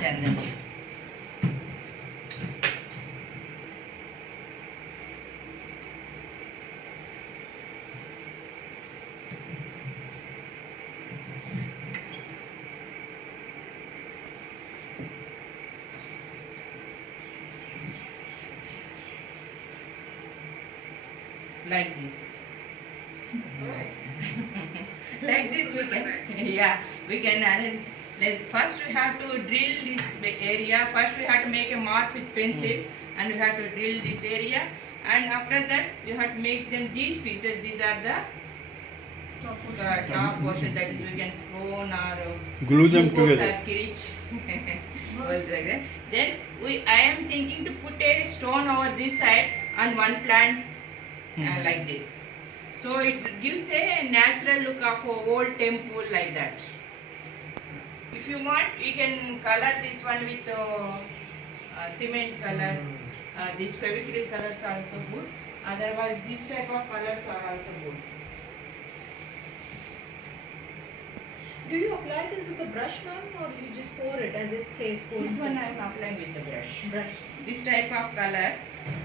Chandam. Like this. Like this we can, yeah, we can arrange. First we have to drill this area. First we have to make a mark with pencil, and we have to drill this area. And after that we have to make them these pieces. These are the top portion, that is we can prone or Glue them together. like that. Then I am thinking to put a stone over this side and one plant like this. So it gives a natural look of a old temple like that. If you want, you can color this one with cement color. These fabric colors are also good. Otherwise, this type of colors are also good. Do you apply this with a brush, ma'am, or you just pour it as it says? Pour This it? one I am applying with the brush. Brush. This type of colors.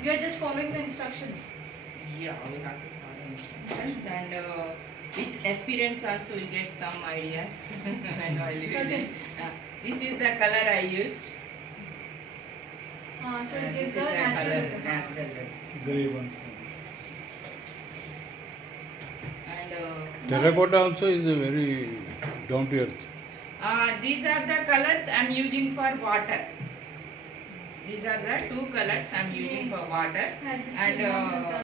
You are just following the instructions. Yeah, we have to follow instructions, and with experience also we get some ideas. And while using. This is the color I used. So it This gives is the the natural color, look. natural look. Very one. And Terracotta also is a very down to earth. these are the colors I am using for water. These are the two colors I am using for water. As the And student has done.